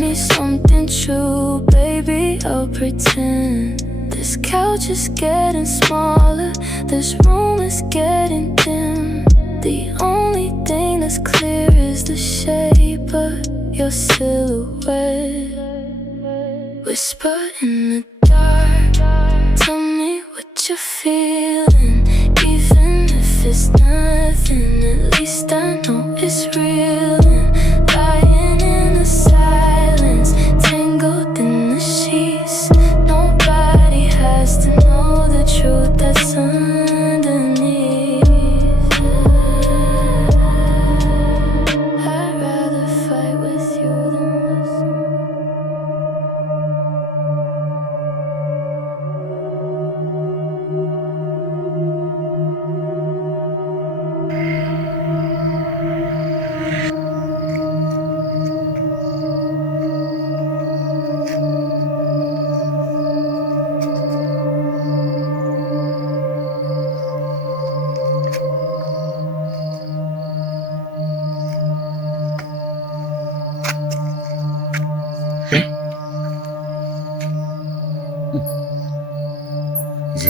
me something true, baby, I'll pretend. This couch is getting smaller, this room is getting dim. The only thing that's clear is the shape of your silhouette. Whisper in the dark, tell me what you're feeling. Even if it's nothing, at least I know it's real. And lying in the silence, tangled in the sheets, nobody has to know the truth that's underneath. I'd rather fight with you than listen.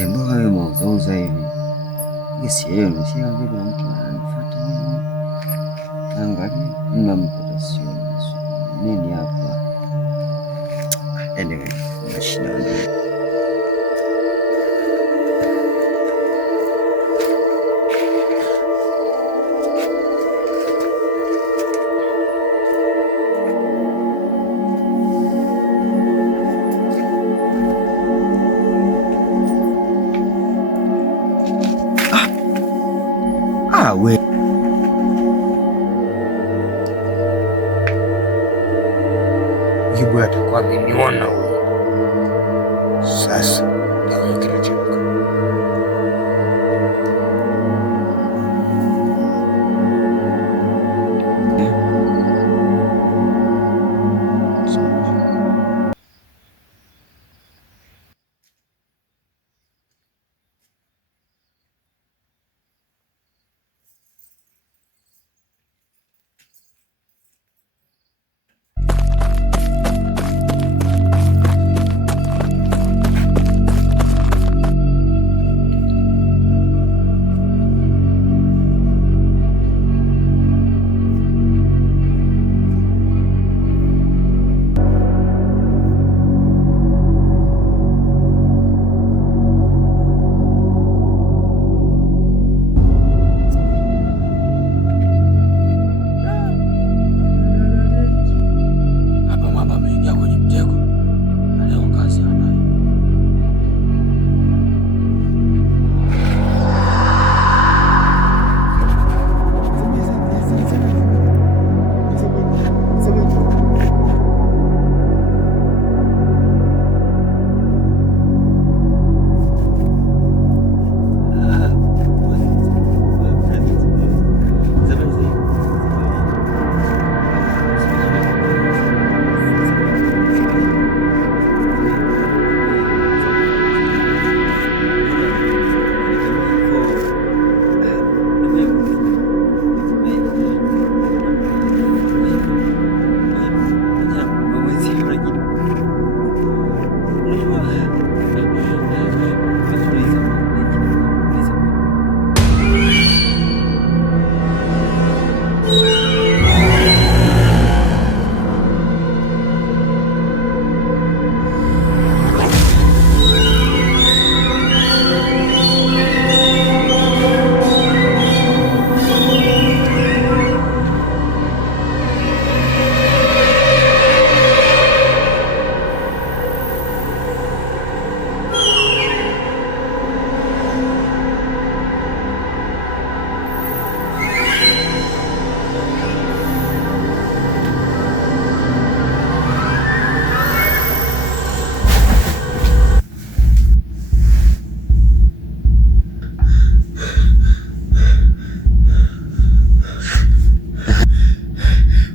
Mbona wewe mauza hivi? Sio vile mtu ananifuata mimi. Angalia, ninampata sio nini hapa. Anyway, mashina ndio. We jibu atakuwa ameniona huyo. Sasa ndio kinachoka.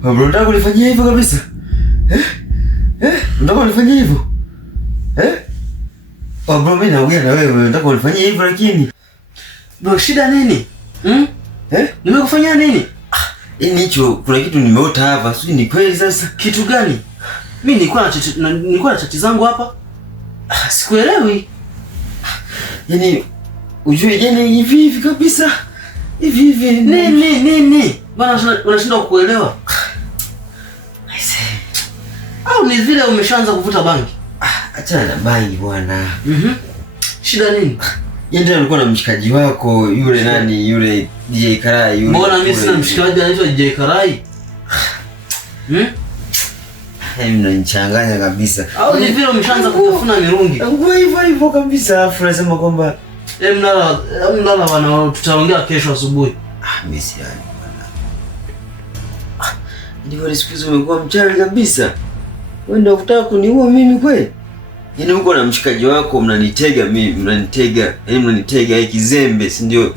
Unataka kunifanyia hivyo kabisa? Unataka kunifanyia hivyo? Bro, mimi naongea na wewe, unataka kunifanyia hivyo lakini. Bro, shida nini? Nimekufanyia nini? Hicho kuna kitu nimeota hapa, sio ni kweli sasa? Kitu gani? Mimi nilikuwa na chati zangu hapa. Sikuelewi. Yaani ujue yani hivi kabisa. Hivi. Nini? Bana unashindwa kuelewa. Au ni vile umeshaanza kuvuta bangi? Achana na bangi bwana. Shida nini? Yeye alikuwa na mshikaji wako yule nani yule DJ Karai yule. Mbona mimi sina mshikaji anaitwa DJ Karai? Mnanichanganya kabisa. Au ni vile umeshaanza kutafuna mirungi? Hivyo kabisa. Afu nasema kwamba mnala bana, tutaongea kesho asubuhi. Mimi si yani bwana. Ndio siku hizo umekuwa mchali kabisa. Wewe ndio unataka kuniua mimi kweli? Yaani uko na mshikaji wako mnanitega mimi, mnanitega kizembe, si ndio?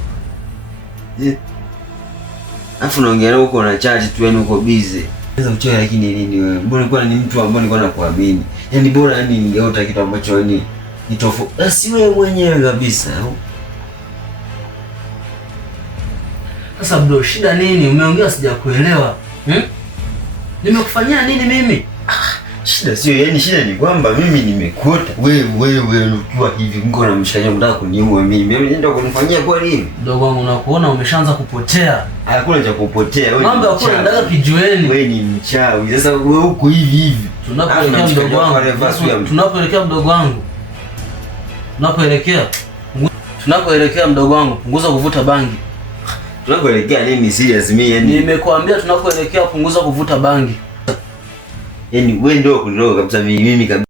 Afu naongea huko na chat tu, yani uko busy. Sasa uchoe lakini nini wewe? Mbona nilikuwa ni mtu ambaye nilikuwa nakuamini. Yaani bora yani ningeota kitu ambacho yani ni tofauti. Si wewe mwenyewe kabisa. Sasa bro, shida nini? Umeongea sijakuelewa. Nimekufanyia nini mimi? Shida sio, yani shida ni kwamba mimi nimekuota wewe ukiwa hivi mko na mshikaji unataka kuniua mimi. Mimi ndio kunifanyia kwa nini? Mdogo wangu nakuona umeshaanza kupotea. Hakuna cha kupotea wewe. Mambo yako yanataka kijueni. Wewe ni mchawi. Sasa wewe uko hivi. Tunapoelekea mdogo wangu. Tunapoelekea mdogo wangu, punguza kuvuta bangi. Tunapoelekea nini serious mimi yani? Nimekuambia tunapoelekea punguza kuvuta bangi. Yaani wewe ndio kuniroga kabisa mimi kabisa.